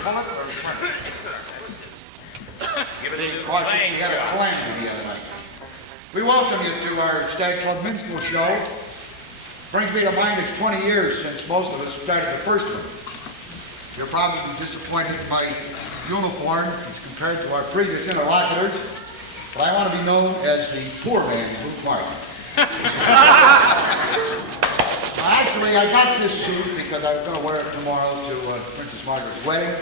pull it or turn it? Give it a caution. We had a calamity the other night. We welcome you to our Stag Club Minstrel Show. Brings me to mind it's 20 years since most of us started the first one. You're probably disappointed in my uniform as compared to our previous interlocutors, but I want to be known as the poor man who marched. Actually, I got this suit because I was going to wear it tomorrow to Princess Margaret's wedding.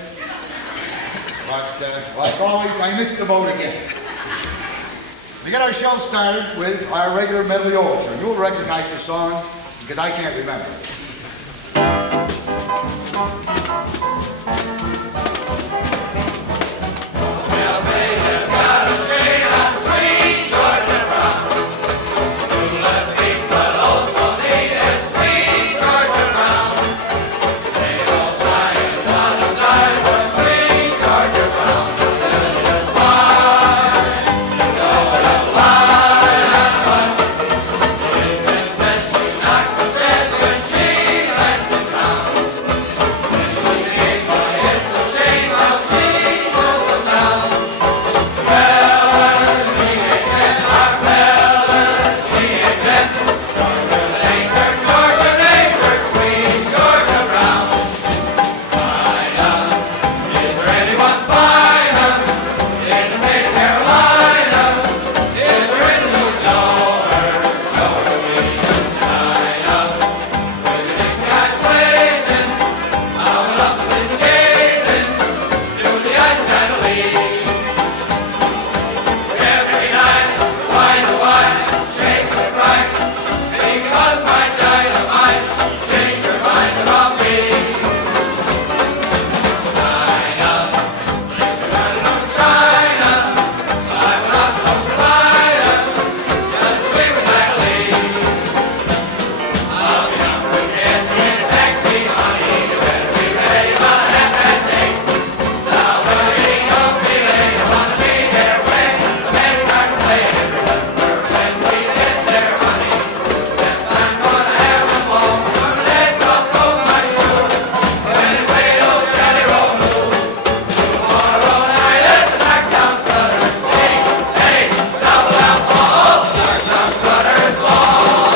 But like always, I missed the boat again. We get our show started with our regular medley overture. You'll recognize the song because I can't remember. Well, baby's got a sail on sweet Georgia Brown. Two left feet, but also needed sweet Georgia Brown. They all sigh and bottom die for sweet Georgia Brown. Just fine, don't lie that much. It's been said she knocks the bed when she lands in town. When she came by, it's a shame how she goes them down. Fellas, she ain't met our fellas, she ain't met. Georgia neighbor, sweet Georgia Brown. Fina, is there anyone finer in the state of Carolina? If there is no daughter, show her to me. Fina, with the big skies blazing, I will up sit gazing to the eyes of Natalie. Every night, wine to wine, shake the fright, because my dynamite changed her mind about me. China, lives running on China, I will not North Carolina, just to be with Natalie. I'll be on the jet in a taxi, honey, you better be ready about 8:30. Now, buddy, don't be late, I want to be there when the band starts playing. When we get there, honey, then I'm gonna have a ball. I'm gonna let off both my shoes. When it wails, Johnny roll move. Tomorrow night at the knockdown Strutters. Hey, double alcohol, knockdown Strutters ball.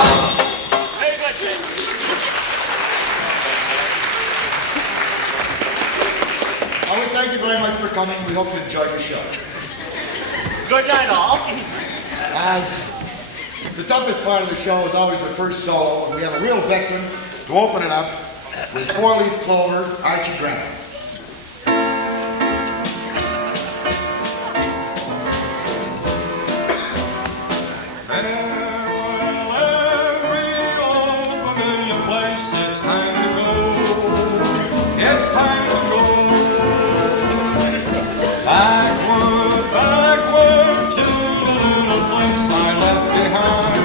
Very good, kid. Well, we thank you very much for coming. We hope you enjoyed the show. Good night, all. The toughest part of the show is always the first solo, and we have a real veteran to open it up with Four-Leaf Clover, Archie Grant. Farewell, every old familiar place. It's time to go. It's time to go. Backward to the little place I left behind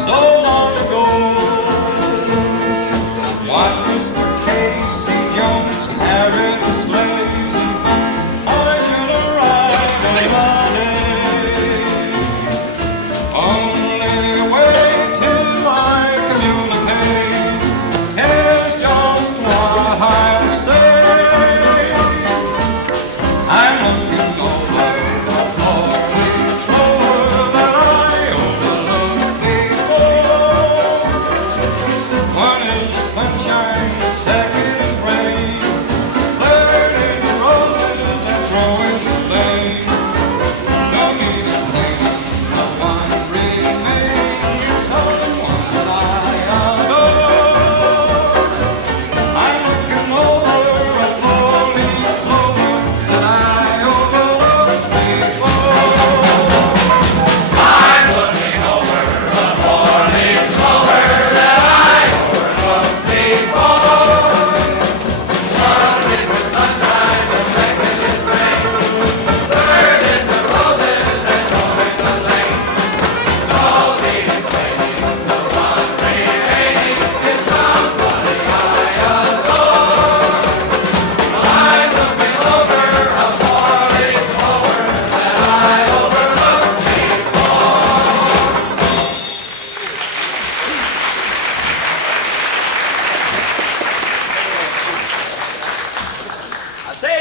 so long ago. Watch Mr. Casey Jones carry the sleighs, and I should arrive in my day. Only wait till I communicate. Here's just what I'll say.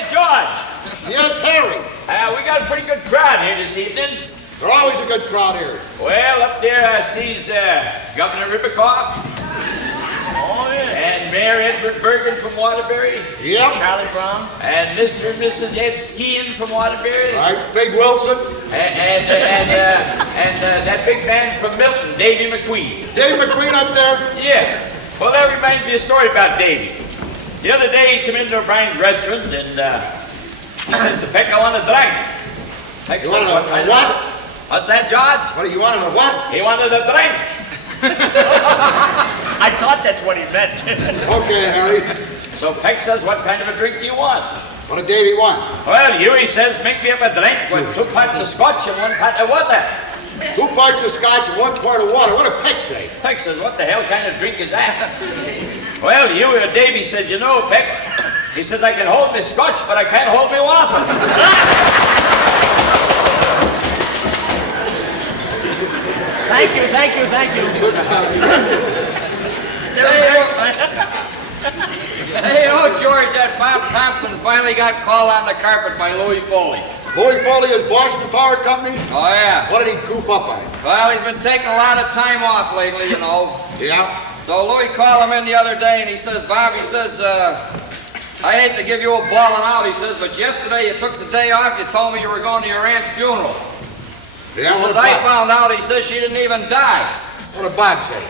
George. Yes, Harry. We got a pretty good crowd here this evening. They're always a good crowd here. Well, up there I sees Governor Ribicoff. Oh, yeah. And Mayor Edward Bergen from Waterbury. Yep. Charlie Brown. And Mr. and Mrs. Ed Skean from Waterbury. Right, Fig Wilson. And that big man from Milton, Davy McQueen. Dave McQueen up there. Yeah. Well, that reminds me of a story about Davy. The other day he came into O'Brien's restaurant and he said to Peck, I want a drink. Peck You said, want a what? What's that, George? What do you want a what? He wanted a drink. I thought that's what he meant. Okay, Harry. So Peck says, what kind of a drink do you want? What did Davey want? Well, Huey says, make me up a drink with 2 parts of scotch and 1 part of water. 2 parts of scotch and 1 quart of water. What did Peck say? Peck says, what the hell kind of drink is that? Well, Huey or Davy said, you know, Peck, he says, I can hold me scotch, but I can't hold me water. Thank you. Good time. Hey, George, that Bob Thompson finally got called on the carpet by Louis Foley. Louis Foley is boss of the power company? Oh, yeah. What did he goof up on? Well, he's been taking a lot of time off lately, you know. Yeah? So Louis called him in the other day, and he says, Bob, he says, I hate to give you a bawling out, he says, but yesterday you took the day off, you told me you were going to your aunt's funeral. Yeah, He what says, did I Bob? found out, he says, she didn't even die. What did Bob say?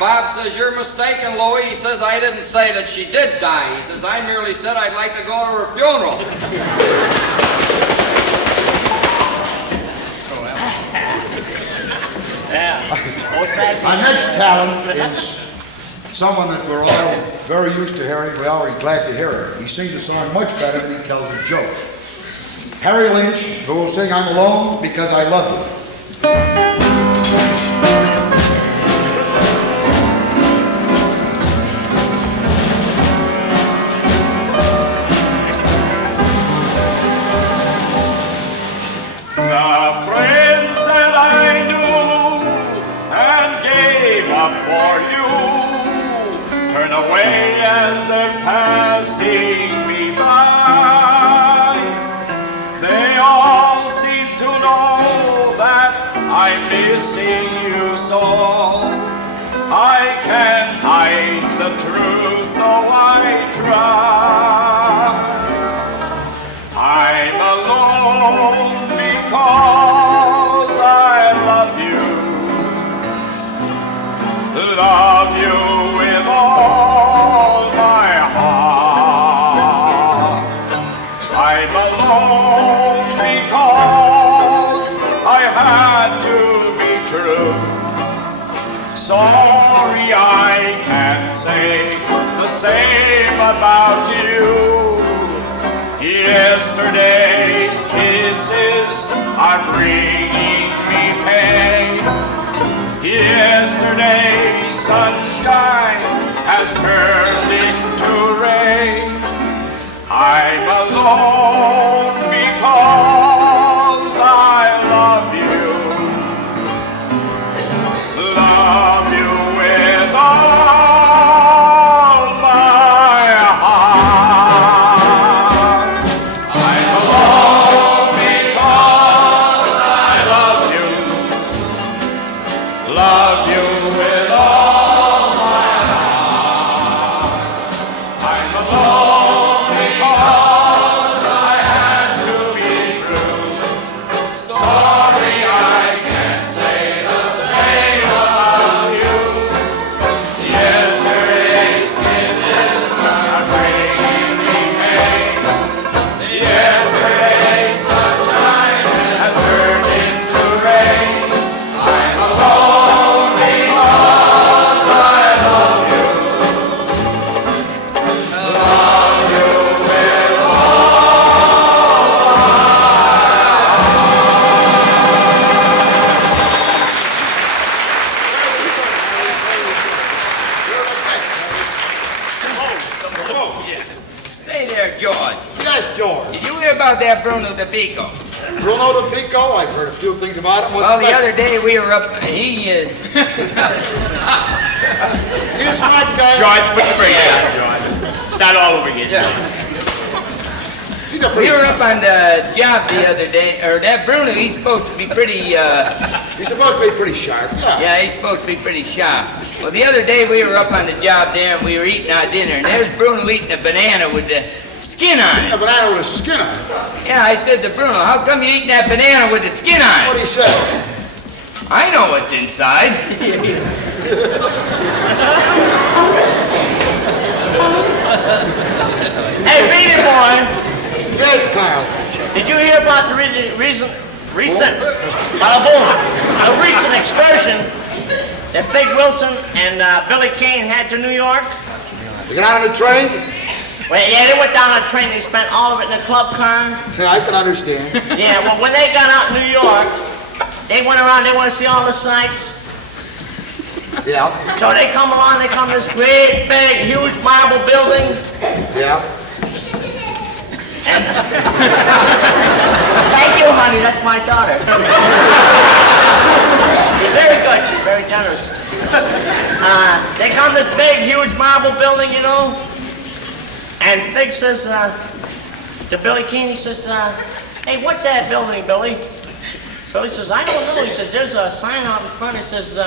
Bob says, you're mistaken, Louis. He says, I didn't say that she did die. He says, I merely said I'd like to go to her funeral. Yeah. Both sides. Our next talent is someone that we're all very used to hearing. We're already glad to hear it. He sings a song much better than he tells a joke. Harry Lynch, who will sing I'm Alone Because I Love You. The friends that I knew and gave up for you turn away as they're passing me by. They all seem to know that I'm missing you so. I can't hide the truth though I try. I'm alone because I love you with all my heart. I'm alone because I had to be true. Sorry I can't say the same about you. Yesterday's kisses are bringing me pain. Yesterday's sunshine has turned into rain. I'm alone because I love you. Love you with all my heart. I'm alone because I love you. Love you with all my heart. I'm alone because I had to be true. Sorry I can't say the same about you. Yesterday's kisses are bringing me pain. Yesterday's sunshine has turned into rain. I'm alone because I love you. Love you with Say there, George. Yes, George. Did you hear about that Bruno de Pico? Bruno de Pico, I've heard a few things about him. What's Well, the special? other day we were up, You smart guy. George, put the brake on, George. Start all over again. Yeah. He's a We pretty were smart. up on the job the other day, or that Bruno, he's supposed to be pretty, He's supposed to be pretty sharp. Yeah. yeah, he's supposed to be pretty sharp. Well, the other day we were up on the job there and we were eating our dinner, and there's Bruno eating a banana with the skin on A it. banana with a skin on it. Yeah, I said to Bruno, how come you eating that banana with the skin on What it? do you say? I know what's inside. Hey, read it, boy. Yes, Kyle. Did you hear about the recent excursion that Fig Wilson and Billy Kane had to New York? You get out on the train? Well, yeah, they went down on a train. They spent all of it in a club car. Yeah, I can understand. Yeah, well, when they got out in New York, they went around. They want to see all the sights. Yeah, So they come along. They come to this great, big, huge marble building. yeah. Thank you, honey. That's my daughter. She's very good. She's very generous. They come to this big, huge marble building, you know. And Fig says to Billy Keane, he says, hey, what's that building, Billy? Billy says, I don't know. He says, there's a sign out in front. It says,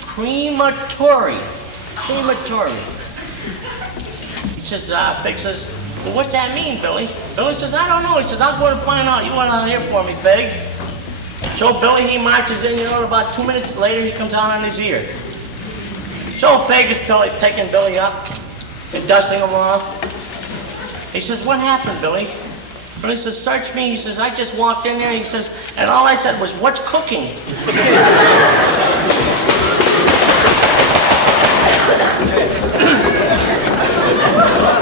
crematory. Crematory. He says, Fig says, well, what's that mean, Billy? Billy says, I don't know. He says, I'll go and find out. You want out here for me, Fig? So Billy, he marches in, you know, about 2 minutes later, he comes out on his ear. So Fig is picking Billy up and dusting him off. He says, what happened, Billy? Billy says, search me. He says, I just walked in there. He says, and all I said was, what's cooking?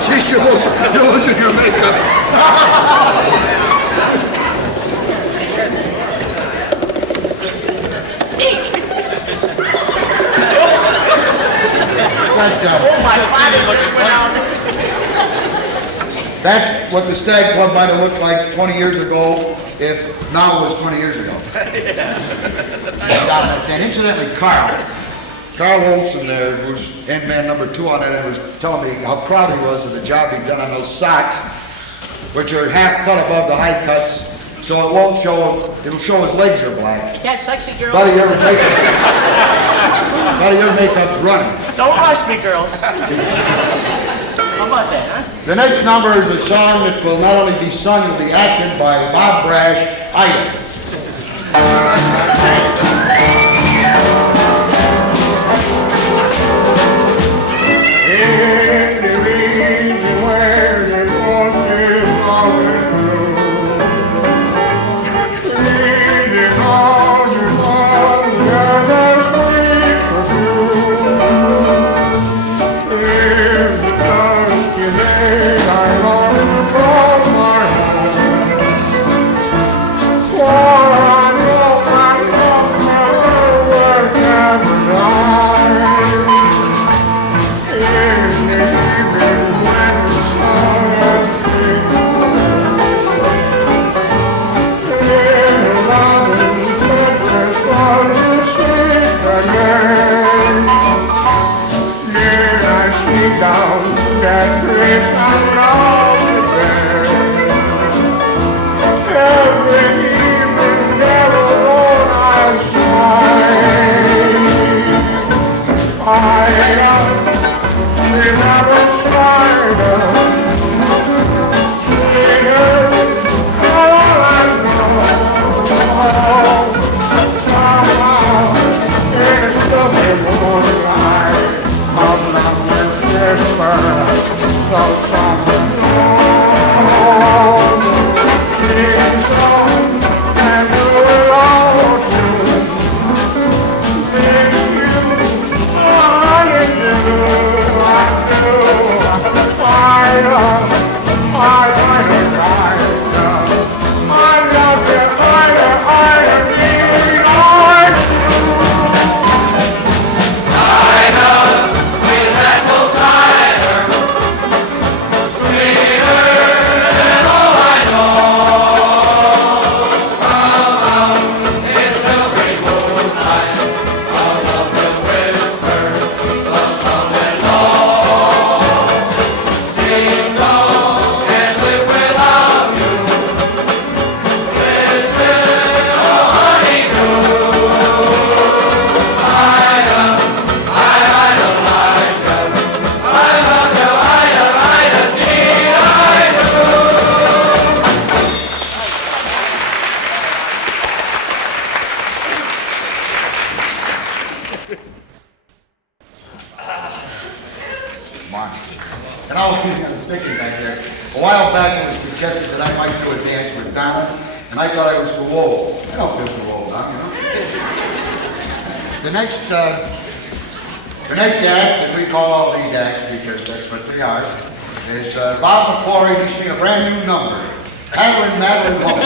Geez, you're losing your makeup. Oh, my father just went out. That's what the Stag Club might have looked like 20 years ago, if now was 20 years ago. And incidentally, Carl Olson there, who's end man number 2 on it, was telling me how proud he was of the job he'd done on those socks, which are half cut above the high cuts, so it won't show, it'll show his legs are black. Is that sexy, girl? Buddy, your makeup's running. Don't rush me, girls. How about that, huh? The next number is a song that will not only be sung, it will be acted by Bob Brash, Ida. Sing song and live without back there. A while back, it was suggested that I might do a dance with Donna, and I thought I was too old. I don't feel too old now, you know. The next act, and we call all these acts because that's what they are, is Bob McQuarrie to sing a brand new number, Madeline Home.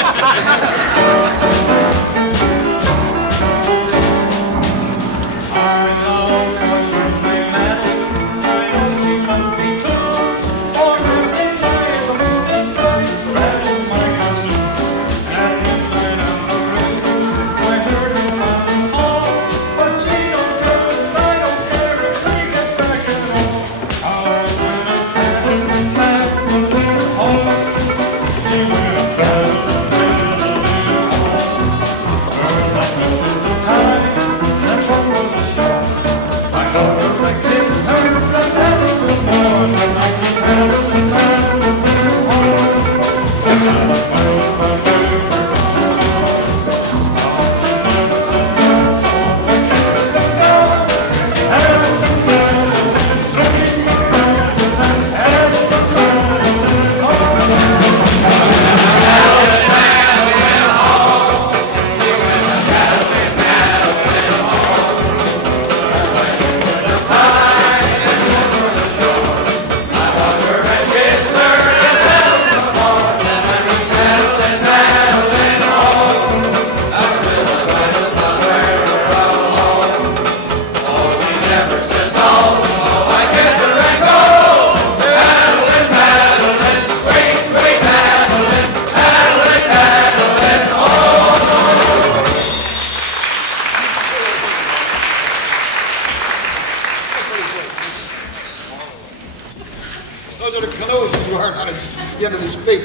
Those are the canoes that you heard on the end of his feet.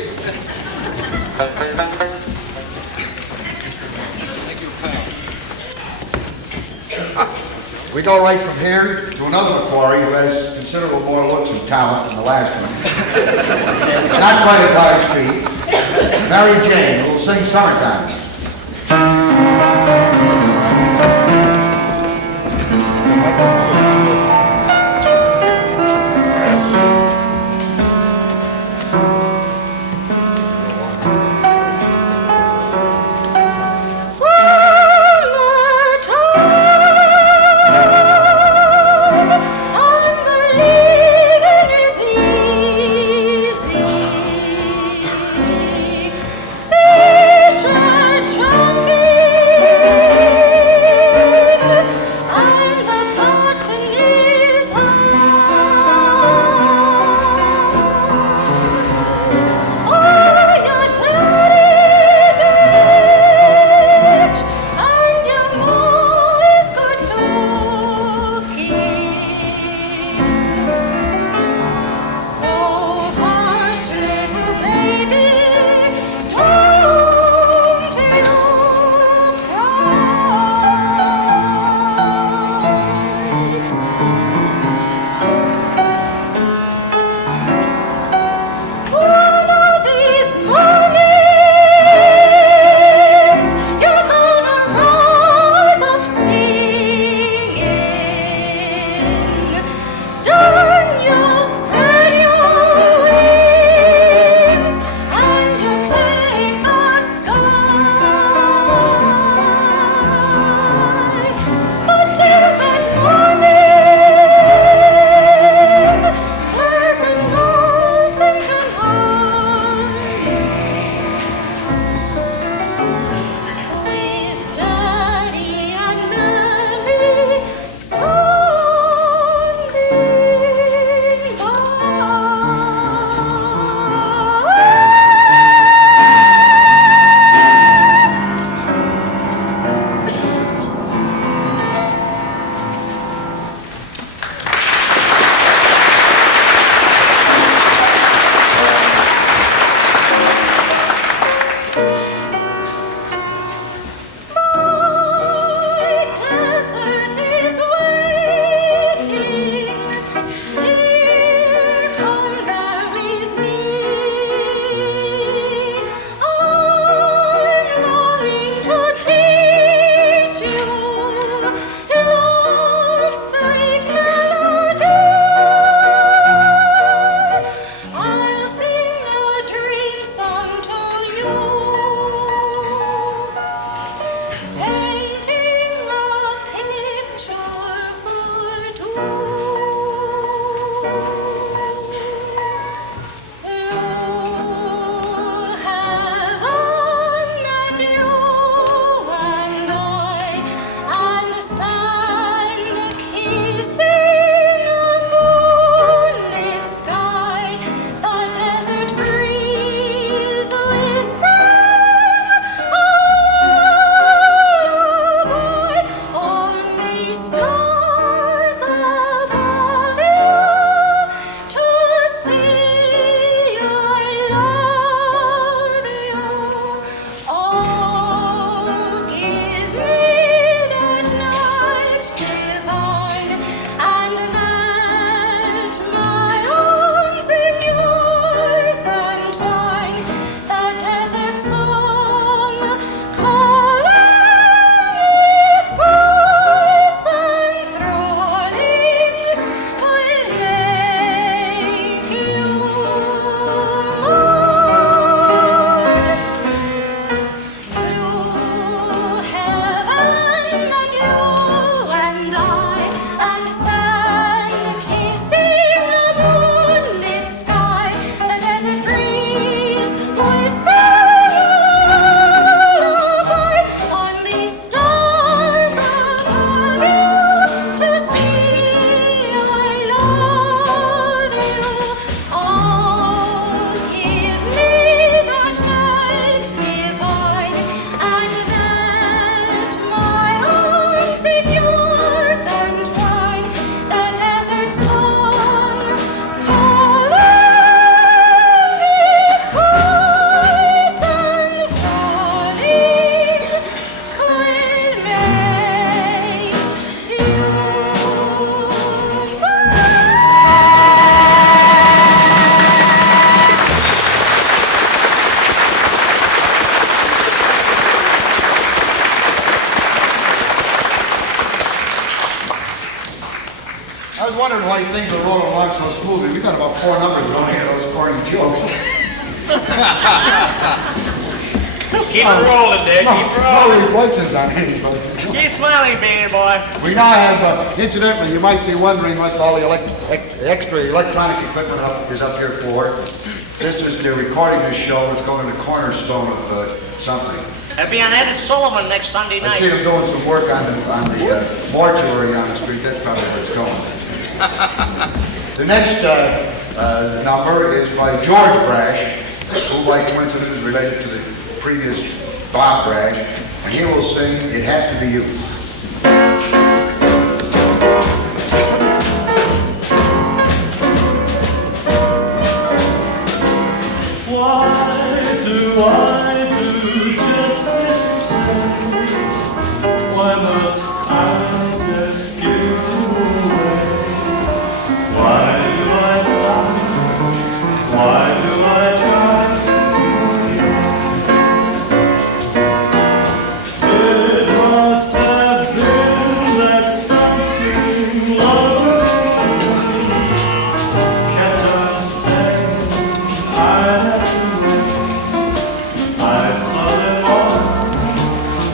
We go right from here to another McQuarrie who has considerable more looks and talent than the last one. Not quite at God's feet. Mary Jane, who will sing Summertime. Fish things are rolling along so smoothly. We've got about 4 numbers going into those corny jokes. Keep it rolling, Dick. Keep it No rolling. reflections on anybody. Keep smiling, baby boy. We now have, incidentally, you might be wondering what all the extra electronic equipment is up here for. This is the recording this show. It's going to the cornerstone of something. I'll be on Ed Sullivan next Sunday I see night. them doing some work on the mortuary on the street. That's probably where it's going. The next number is by George Brash, who by coincidence is related to the previous Bob Brash, and he will sing It Had to Be You. Why do I do just as you say? Why must I just give you away? Why do I sigh? Why do I try to forget? It must have been that something lovely kept us saying I saw them all,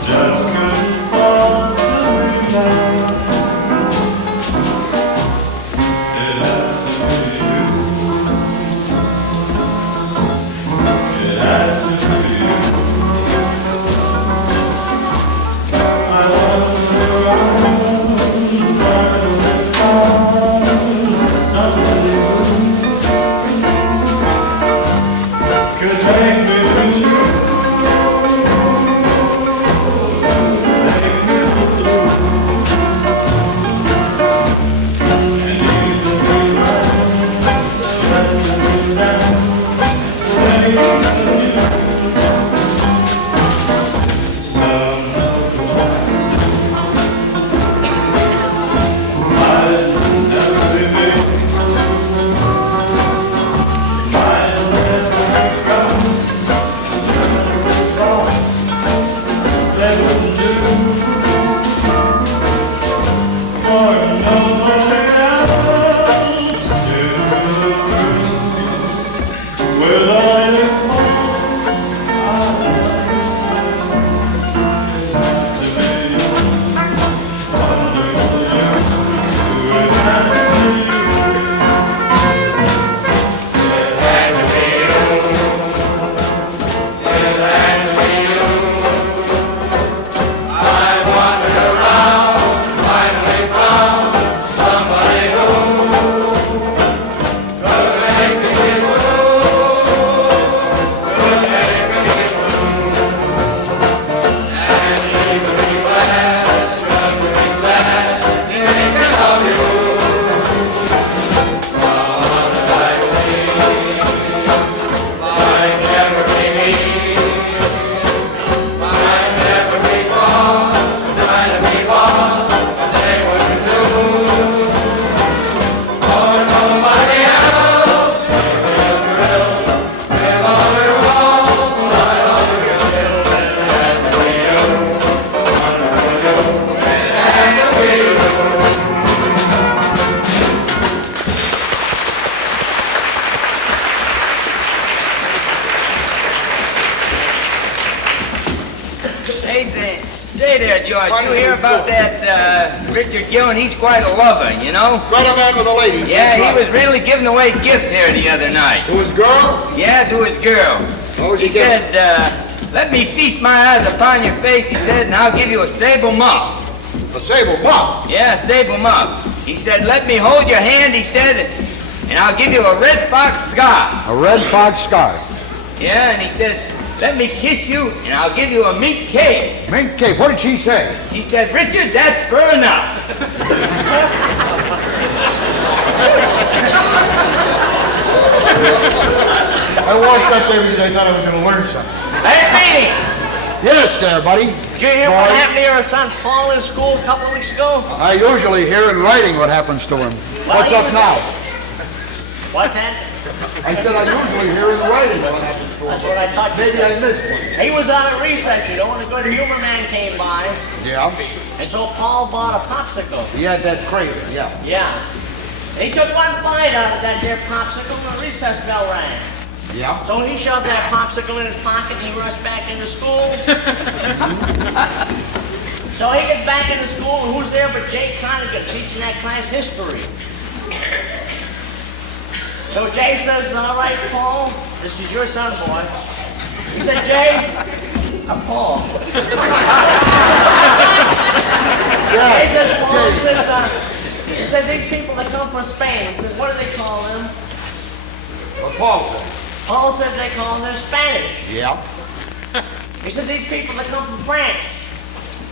just couldn't fall to love. It had to be you. It had to be you. I wonder around, finally found somebody who could take me with you. Say there, George, you hear about that Richard Gillen? He's quite a lover, you know? Quite a man with a lady. Yeah, he was really giving away gifts here the other night. To his girl? Yeah, to his girl. What was He he giving? said, let me feast my eyes upon your face, he said, and I'll give you a sable muff. A sable puff. Yeah, a sable muff. He said, let me hold your hand, he said, and I'll give you a red fox scar. A red fox scar. Yeah, and he said, let me kiss you, and I'll give you a meat cake. Mink cake, what did she say? He said, Richard, that's fur enough. I walked up there because I thought I was going to learn something. Hey, Beanie, Yes, there, buddy. did you hear what happened to your son Paul in school a couple of weeks ago? I usually hear in writing what happens to him. What's he up was- now? What's that? I said I usually hear in writing what happens to That's him. what I thought you Maybe said. I missed one. He was out at recess, you know, when the good humor man came by, Yeah. and so Paul bought a popsicle. He had that crate, yeah. Yeah. He took one bite out of that there popsicle and the recess bell rang. Yeah. So he shoved that popsicle in his pocket and he rushed back into school. So he gets back into school and who's there but Jay Connigan teaching that class history. So Jay says, all right, Paul, this is your son, boy. He said, Jay, I'm Paul. He says, Paul, he says, these people that come from Spain, he says, what do they call them? What Paul said. Paul says they call them Spanish. Yeah. He says, these people that come from France,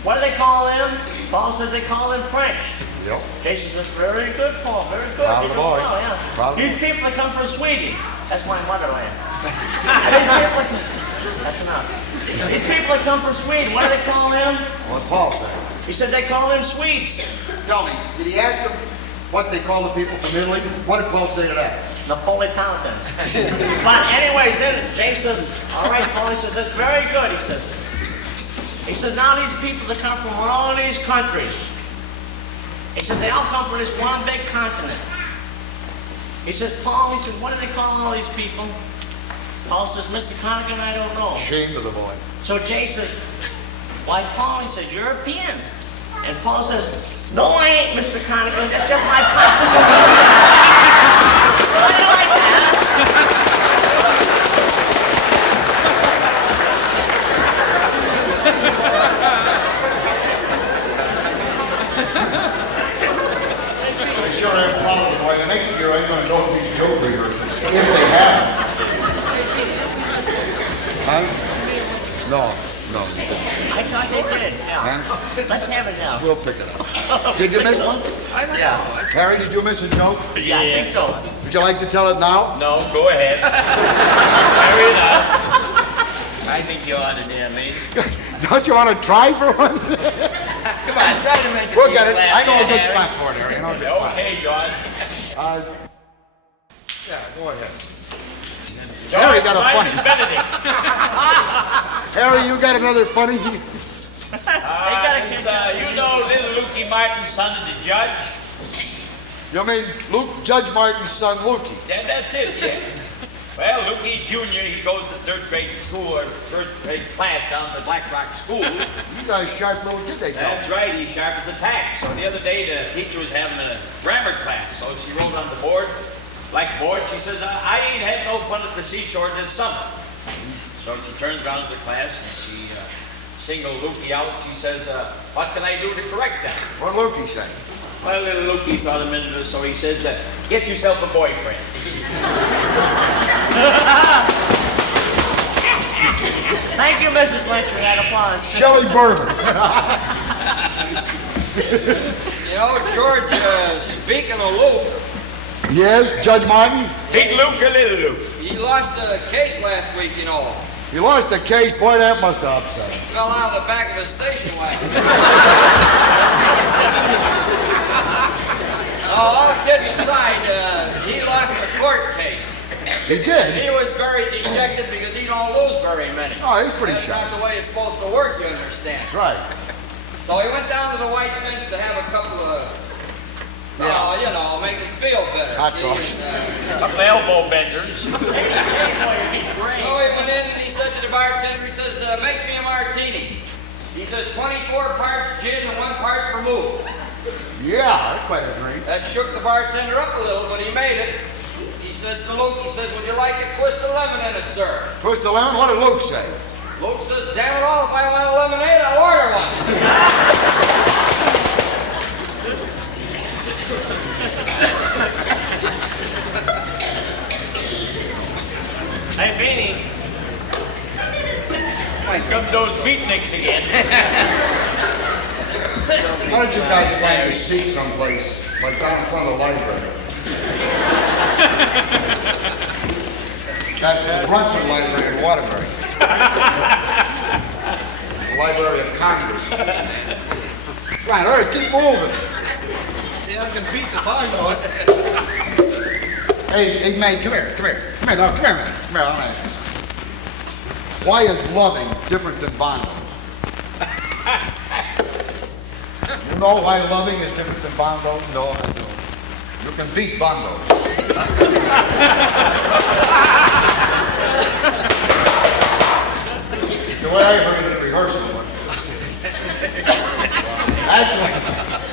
what do they call them? Paul says they call them French. Yep. Jason says, very good, Paul, very good. Proud of the boy. Well, yeah. Proud of the These people that come from Sweden, that's my motherland. These people that that's enough. These people that come from Sweden, what do they call them? What Paul said. He said they call them Swedes. Tell me, did he ask them what they call the people from Italy? What did Paul say to that? Napolitans. But anyways, then Jay says, all right, Paul, he says, that's very good, he says, now these people that come from all these countries, he says, they all come from this one big continent. He says, Paul, he says, what do they call all these people? Paul says, Mr. Connigan, I don't know. Shame to the boy. So Jay says, why, Paul? He says, European. And Paul says, no, I ain't, Mr. Connigan. That's just my possible. How do you like that? I sure have a problem with why the next year I'm gonna go to these joke rehearsals, if they have. No. I thought they did. Yeah. Let's have it now. We'll pick it up. Did you miss one? Yeah. Harry, did you miss a joke? Yeah, I think so. Would you like to tell it now? No, go ahead. Hurry it up. I think you ought to, damn me. Don't you want to try for one? Come on, try to make We'll the get people it. laugh. I know a good Harry. spot for it, Harry. I know a good spot. Okay, John. Yeah, go ahead. John, Harry got a mine funny. is Benedict. Harry, you got another funny? You know little Lukey Martin's son of the judge? You mean Judge Martin's son, Lukey? Yeah, that's it, yeah. Well, Lukey Jr., he goes to third grade school, or third grade class down at Black Rock School. You guys sharp little kid, they call. That's right, he's sharp as a tack. So the other day, the teacher was having a grammar class, so she wrote on the board, blackboard, she says, I ain't had no fun at the seashore this summer. So she turns around to the class, and she singled Lukey out. She says, what can I do to correct that? What Lukey say? Well, little Lukey thought a minute or so. He says, get yourself a boyfriend. Thank you, Mrs. Lynch, for that applause. Shelley Berman. You know, George, speaking of Luke, Yes, Judge Martin? Big Luke or little Luke? he lost a case last week, you know. You lost a case, boy, that must have upset him. Fell out of the back of his station wagon. All kidding aside, he lost a court case. He did? He was very dejected because he don't lose very many. Oh, he's pretty That's sharp. not the way it's supposed to work, you understand. That's right. So he went down to the white fence to have a couple of, you know, make him feel better. Hot See, dogs. Couple elbow benders. So he went in and he said to the bartender, he says, make me a martini. He says, 24 parts gin and 1 part vermouth. Yeah, that's quite a drink. That shook the bartender up a little, but he made it. He says to Luke, he says, would you like a twist of lemon in it, sir? Twist of lemon? What did Luke say? Luke says, damn it all, if I want a lemonade, I'll order one. Hey, Beanie. Here come those beatniks again. Why don't you guys find a seat someplace, like down in front of the library? That's the Brunson Library in Waterbury. The Library of Congress. Right, all right, keep moving. Yeah, I can beat the bar. Hey, man, come here. No, come here, man. Come here, I want to ask you something. Why is loving different than bonding? You know why loving is different than bonding? No, I don't. You can beat bongos. The way I heard it at rehearsal.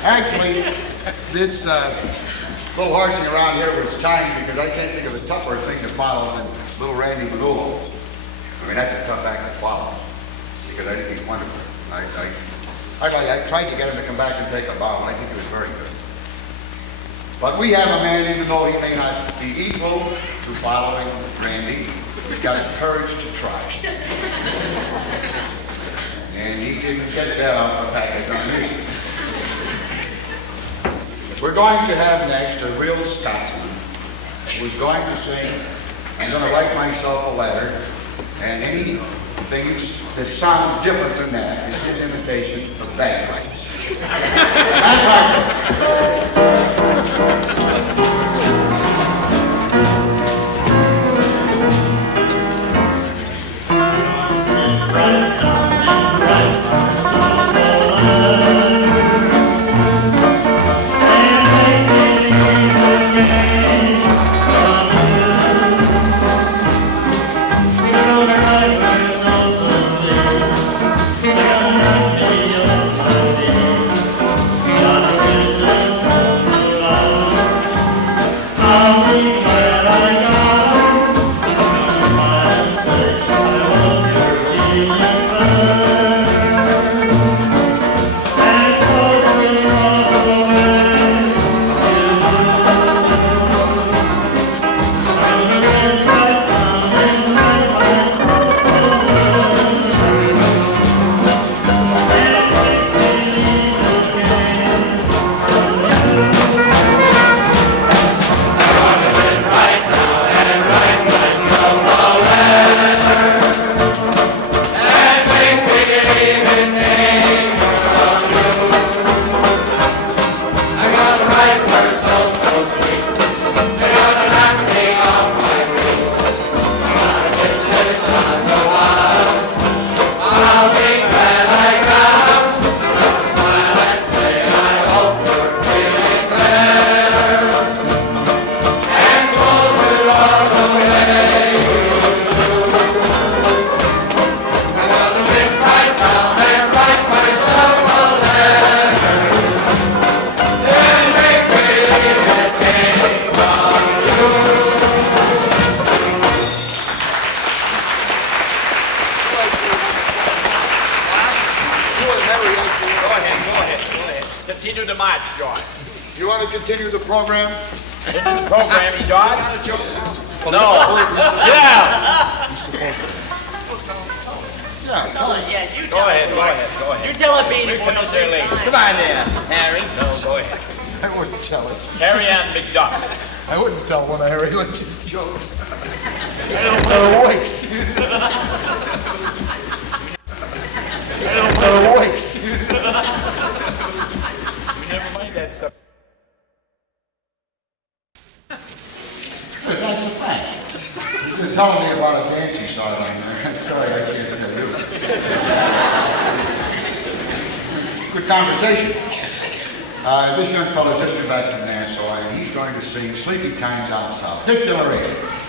Actually, this little horsing around here was timed because I can't think of a tougher thing to follow than little Randy Manolo. I mean, that's a tough act to follow because I think he's wonderful. I tried to get him to come back and take a bow, and I think he was very good. But we have a man, even though he may not be equal to following Randy, he's got the courage to try. And he didn't get that off the package on me. We're going to have next a real Scotsman who's going to sing, I'm going to write myself a letter, and anything that sounds different than that is his imitation of bagpipes. Continue the march, George. You want to continue the program? Into the program, George? Well, No. Yeah. Yeah, you Go tell ahead, it. go ahead, go ahead. You tell it, Beanie Come Boy. on there, lady. Come on there, Harry. No, go ahead. I wouldn't tell it. Harry Ann McDuck. I wouldn't tell one of Harry Lynch's jokes. I don't know, wait. I don't know, wait. Never mind that stuff. That's a fact. You've been telling me about a dance you saw down there. I'm sorry, I can't tell you. Good conversation. This young fellow just came back from Nassau, and he's going to sing Sleepy Times Down South. Dick DeLaurier.